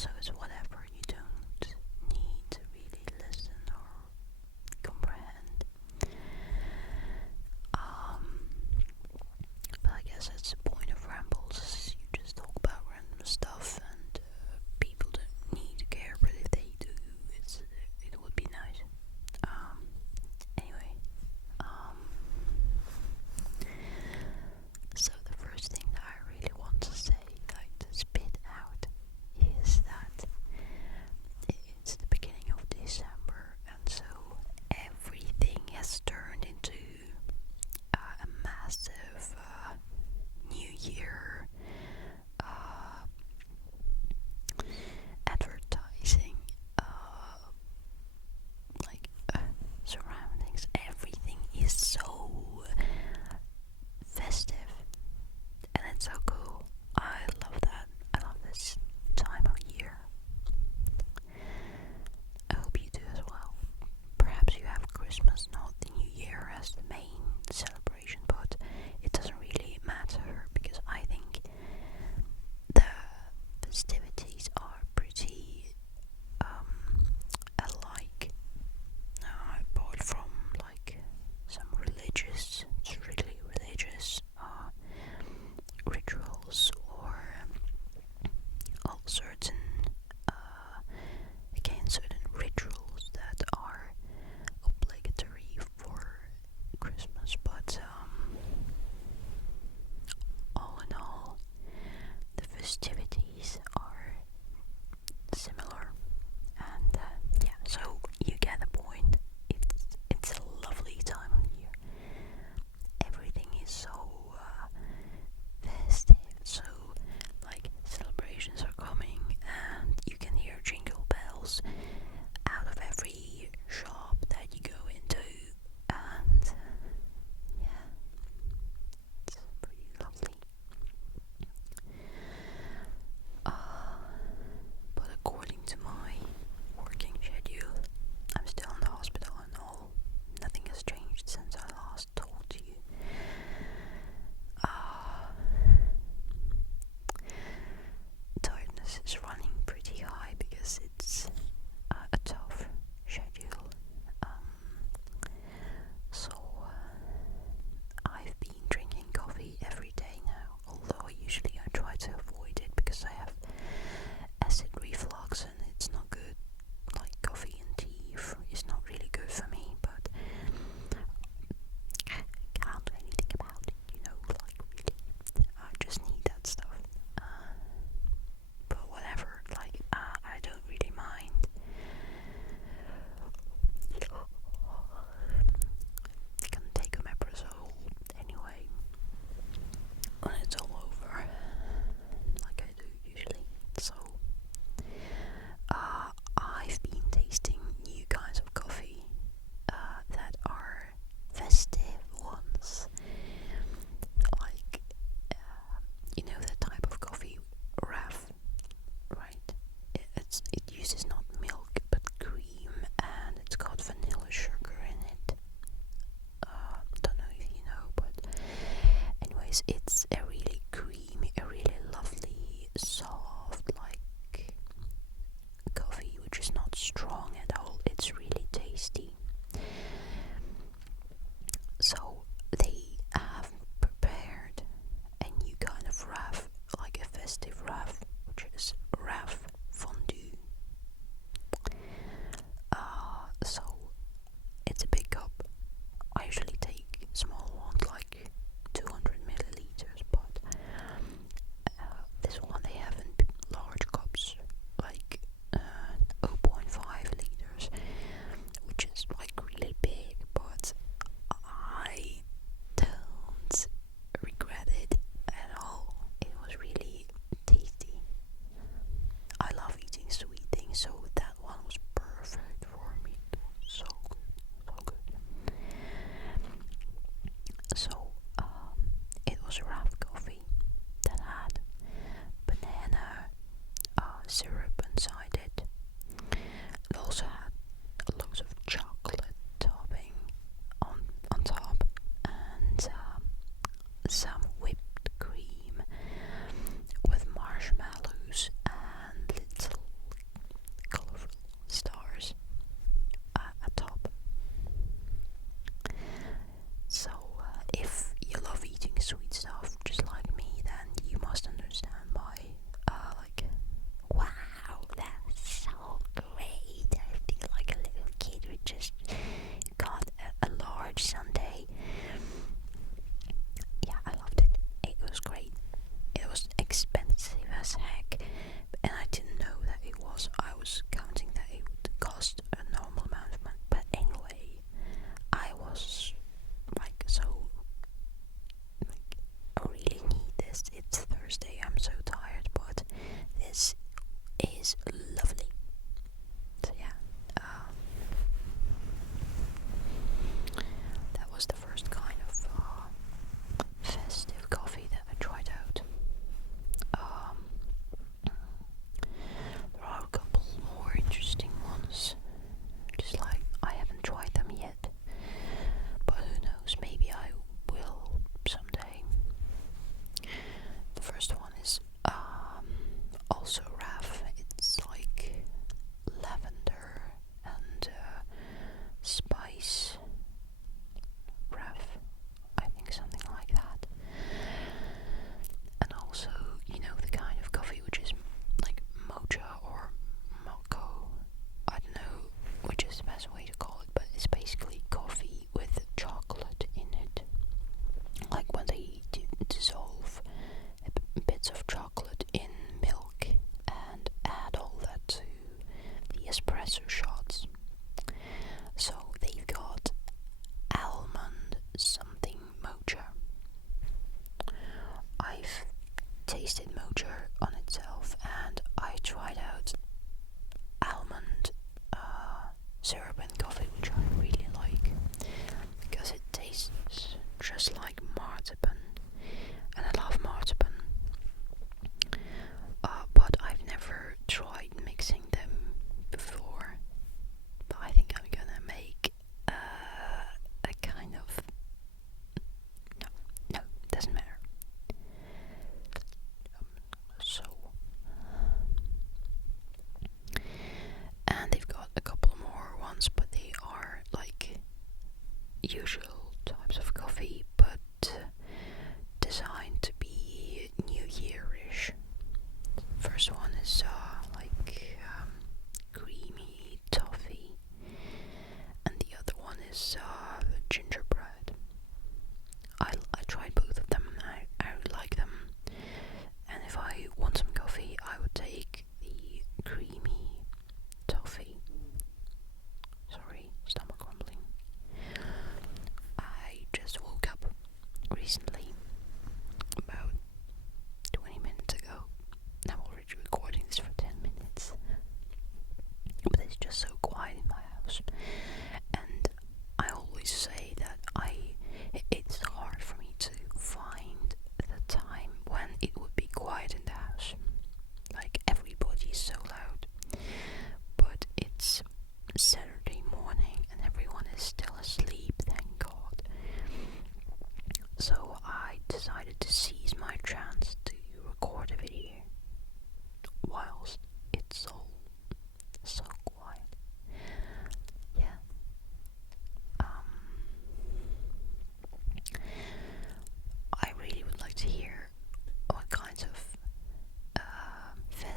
so it's whatever. You don't need to really listen or comprehend. But I guess that's the point of rambles. You just talk about random stuff, and people don't need to care, but if they do, it would be nice. Anyway, so the first thing that I really want to say, like to spit out, is that it's the beginning of December, and so everything has turned into a massive New Year advertising, surroundings. Everything is so festive, and it's so cool. I love that. I love this time of year. I hope you do as well. Perhaps you have Christmas, not the New Year, as the main celebration, but it doesn't really matter because I think the festivities are pretty alike. Apart from like some strictly religious rituals, or certain rituals that are obligatory for Christmas, but all in all, the festivities are similar, and so you get the point. It's a lovely time of year. Everything is so festive, so like celebrations are coming, and you can hear jingle bells out of every shop that you go into, and yeah, it's pretty lovely. But according to my working schedule, I'm still in the hospital and all. Nothing has changed since I last talked to you. Tiredness is running pretty high because it's a tough schedule. So I've been drinking coffee every day now, although usually I try to avoid it because I have acid reflux and it's not good. Like coffee and tea is not really good for me, but I can't do anything about it, like really. I just need that stuff. But whatever.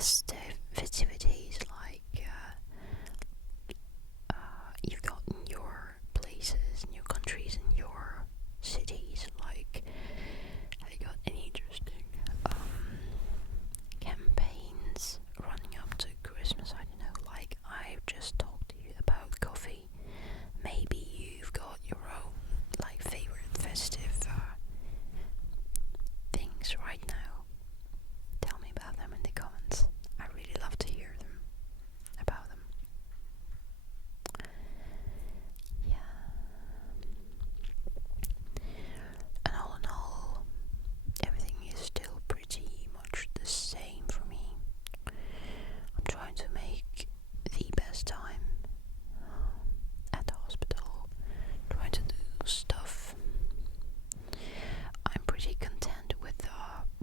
festivities, like you've got in your places, in your countries, in your cities. Like, have you got any interesting campaigns running up to Christmas? I don't know. Like, I've just talked to you about coffee. Maybe you've got your own like favorite festive things right now. Tell me about them in the comments. I really love to hear them about them. Yeah. And all in all, everything is still pretty much the same for me. I'm trying to make the best time at the hospital, trying to do stuff. I'm pretty content with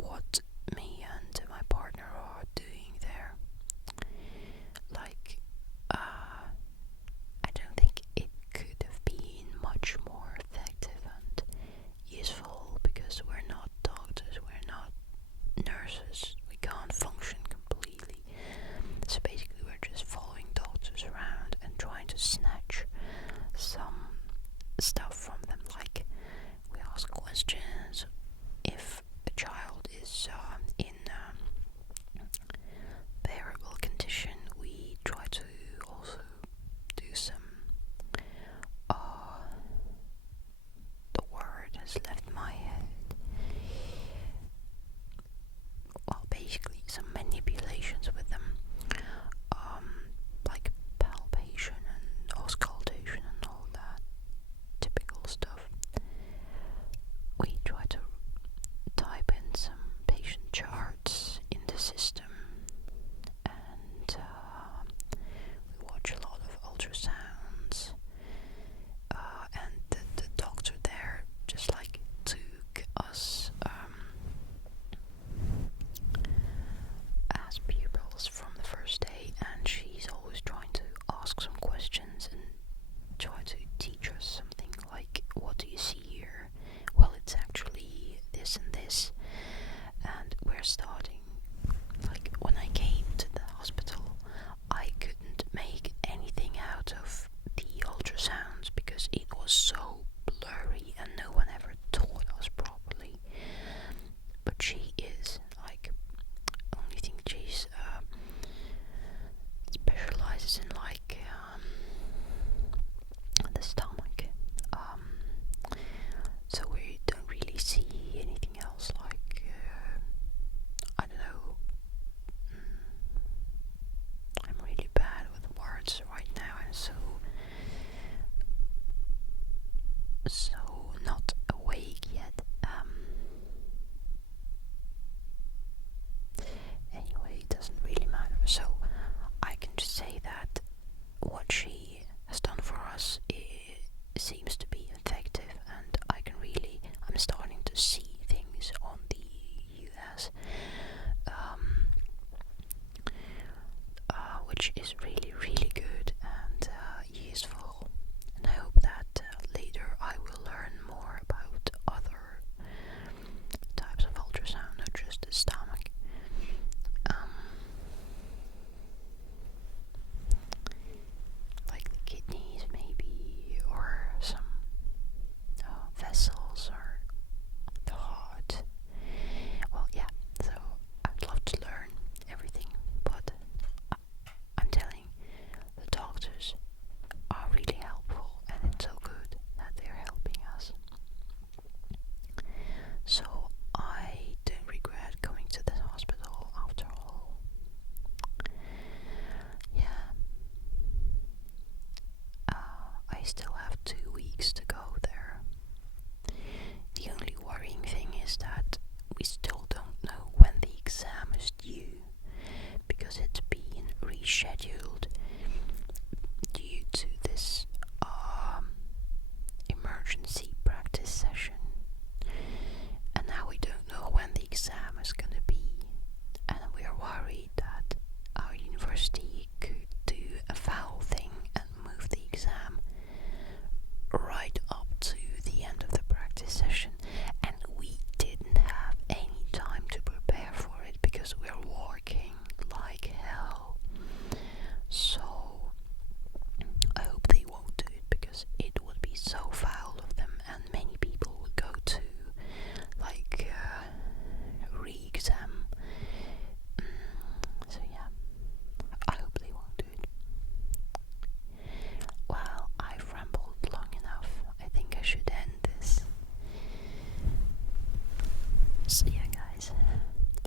what me and my partner are doing there. Like, I don't think it could have been much more effective and useful, because we're not doctors, we're not nurses, we can't function completely. So basically we're just following doctors around and trying to snatch some stuff from them. Like, we ask questions. If a child is in bearable condition, we try to also do some the word has left my head. Well, basically some manipulations with them, like palpation and auscultation and all that typical stuff. We try to type in some patient charts in the system, and we watch a lot of ultrasounds, and the doctor there just like took us as pupils from the first day, and she's always trying to ask some questions and try to teach us something. Like, what do you see here? Well, it's actually this and this. And we're starting, like, when I came to the hospital, I couldn't make anything out of the ultrasounds because it was so blurry and no one ever taught us properly. But she is, like, only thing she's specializes in, like, the stomach. So we don't really see anything else. Like, I don't know. I'm really bad with words right now, and so not awake yet. Anyway, it doesn't really matter. So I can just say that what she has done for us seems to be effective, and I'm starting to see things on the US, which is really, really good and useful. And I hope that later I will learn more about other types of ultrasound, not just the stomach. Like the kidneys maybe, or some vessels, or the heart. Well, yeah, so I'd love to learn everything, but I'm telling, the doctors are really helpful, and it's so good that they're helping us. So I don't regret going to the hospital after all. Yeah. I still have 2 weeks to go there. The only worrying thing is that we still don't know when the exam is due, because it's been rescheduled due to this emergency practice session. And now we don't know when the exam is gonna be, and we are worried that our university could do a foul thing and move the exam right up to the end of the practice session, and we didn't have any time to prepare for it because we're working like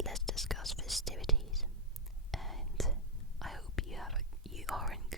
let's discuss festivities. And I hope you are in